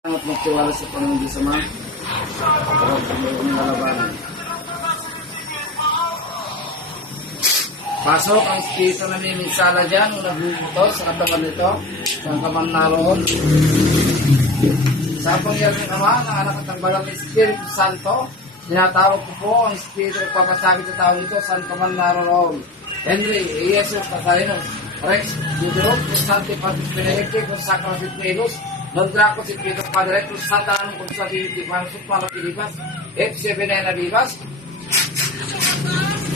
At magtiwala sa Panginoon Diyos Ama. Huwag ang lalabanan. Pasok ang espiritu na miminsala dyan, nagbubuto sa katawan nito, sa kaman naroon. Sa pangyari ng Ama, ng Anak at ng Banal na Espiritu Santo, tinatawag ko po ang espiritu na papasabit sa tao nito, saan kaman naroon. Henry, Jesus, Nazareno, Rex, Judero, Constante, Patis, Benedicte, Consacra, Sitmelos, Don Draco, Sitmelos, Padre, Santa, Anong, Constante, Tipanos, Pala, Pilibas, F7 na Vivas.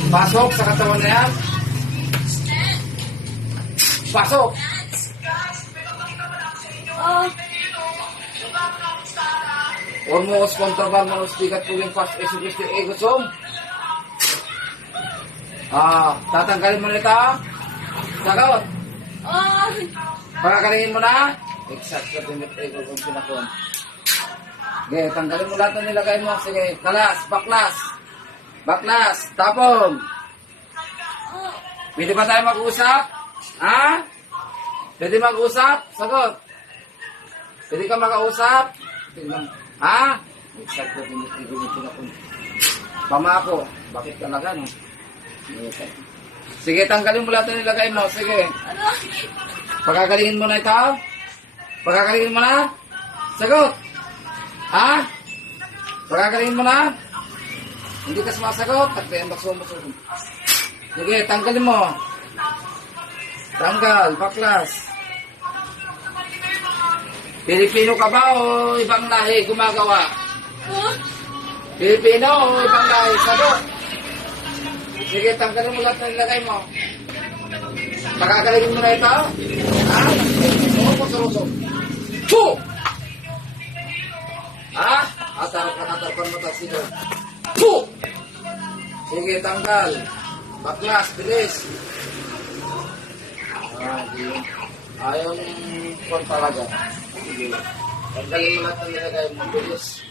Pasok sa katawan na yan. Pasok! Ormos kontrabal manos bigat puling pas Yesus Kristo egosum. Tatanggalin mo nito. Sagawat. Pagkakalingin mo na. Exact sa pinit egosum sinakon. Okay, tanggalin mo lahat na nilagay mo. Sige, kalas, baklas. Baklas, tapong. Pwede ba tayo mag-usap? Ha? Pwede mag-usap? Sagot. Pwede ka mag-usap? Ha? Exact na pinag-ibigin ako. Pamako. Bakit talaga, no? Sige, tanggalin mo lahat na nilagay mo. Sige. Pagkakalingin mo na ito. Pagkakalingin mo na. Sagot. Ha? Pagkakalingin mo na. Hindi ka sumasagot. Tagpayan bakso-bakso. Sige, tanggalin mo. Tanggal. Baklas. Pilipino ka ba o ibang lahi gumagawa? Pilipino o ibang lahi? Sagot. Sige, tanggalin mo lahat na nilagay mo. Pagkakalagin mo na ito. Ha? Sumusok. Chu! Ha? Atar-atar mo tayo. Chu! Sige, tanggal. Baklas, bilis. Ayaw ng kon talaga. Tanggalin mo lahat ang nilagay mo. Bilis.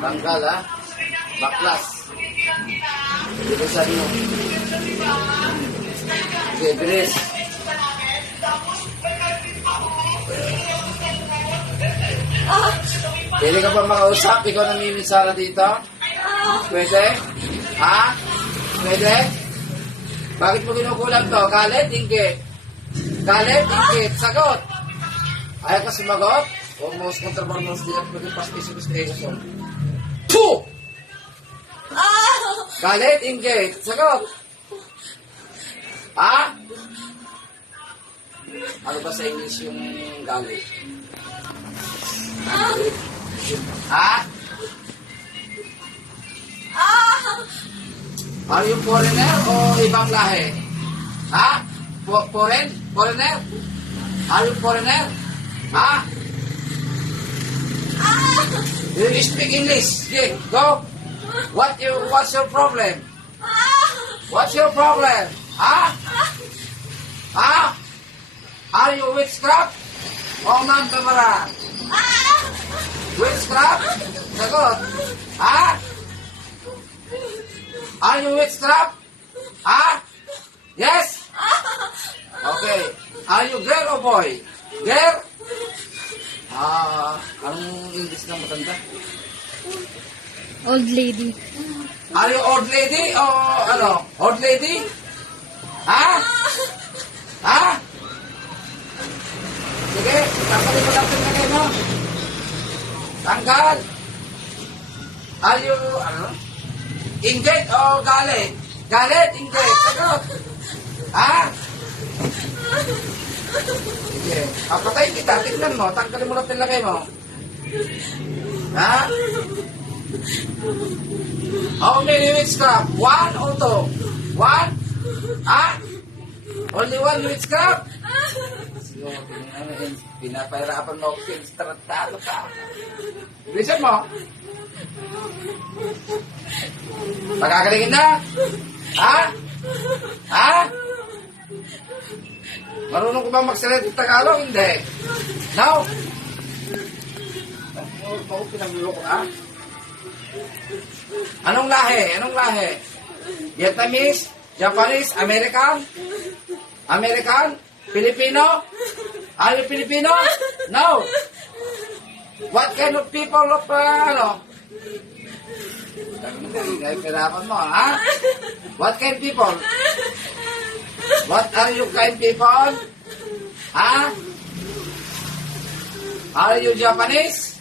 Tanggal, ha? Baklas. Bilisan mo. Okay, bilis. Pwede ka pa makausap? Ikaw namiminsara dito? Pwede? Ha? Pwede? Bakit mo kinukulam to? Galit? Ingkit? Galit? Ingkit? Sagot? Ayaw ka sumagot? Almost kontrabang mo sila pag-ipas-isus-isus. Puh! Galit? Ingkit? Sagot? Ha? Ano ba sa English yung galit? Ha? Are you foreigner o ibang lahi? Ha? Foreigner? Are you foreigner? Ha? Do you speak English? Okay, go. What's your problem? What's your problem? Ha? Ha? Are you witchcraft? O non-kamara? Witchcraft? Sagot. Ha? Are you witchcraft? Ha? Yes? Okay. Are you girl or boy? Girl? Anong English na matanda? Old lady. Are you old lady o ano? Old lady? Ha? Ha? Sige, tanggalin mo lang pinagay mo. Tanggal. Are you, ano? Ingit o galit? Galit, ingit. Sagot. Ha? Sige. Papatayin kita. Tignan mo. Tanggalin mo lang pinagay mo. Ha? How many witchcraft? 1 or 2? 1? Ha? Only 1 witchcraft? Sige. Pinapahirapan mo ako. Tratado ka. Bilisan mo. Pagkakalingin na? Ha? Ha? Marunong ko ba magsalita ng Tagalog? Hindi. No? Ano pinaglulo ko na? Anong lahi? Anong lahi? Vietnamese? Japanese? American? American? Filipino? Are you Filipino? No. What kind of people of, ano? Pirapan mo, ha? What kind of people? What are you kind people? Ha? Are you Japanese?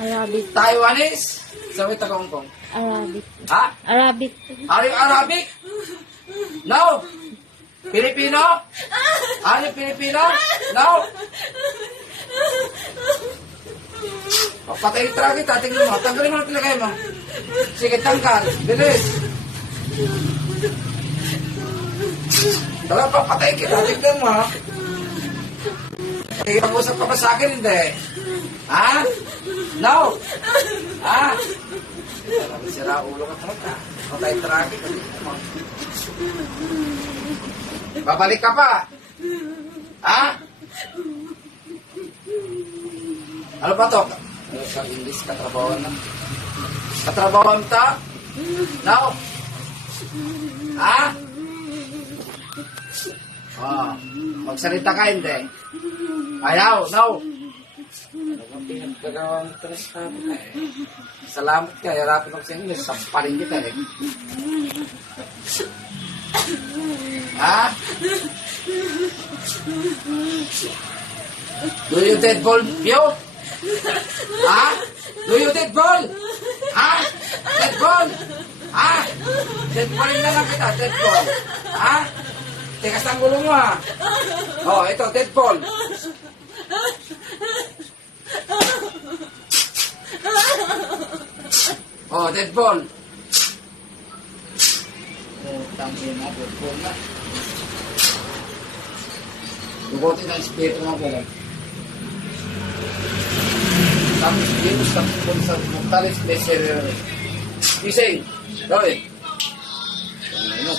Arabic. Taiwanese? Sabi Hong Kong. Arabic. Ha? Arabic. Are you Arabic? No. Filipino? Are you Filipino? No. Patay yung tragit, tingnan mo. Tanggalin mo na pinagay mo. Sige, tanggal. Bilis. Talagang papatay kita, tingnan mo. Ha? Mag-usap ka ba sa akin? Hindi. Ha? No. Ha? Sira ulo ka talaga. Patay yung tragit. Babalik ka pa. Ha? Ano ba to? Sa English, katrabawan na. Katrabawan ta? No? Ha? Magsalita ka, hindi. Ayaw, no? Ano bang pinagkagawa mo ito na sabi ka eh? Salamat ka, harapin ako sa English, sampalin kita eh. Ha? Do you dead ball view? Ha? Do you dead ball? Ha? Dead ball? Ha? Dead ball na lang kita, dead ball. Ha? Tikas ang gulo mo ha. Oh, ito, dead ball. Oh, dead ball. Oh, tangin na, dead ball na. Lugotin ang espiritu ng bulan. Tapos Venus tapos sa Mortales Messer Gising. Dawin. Ano,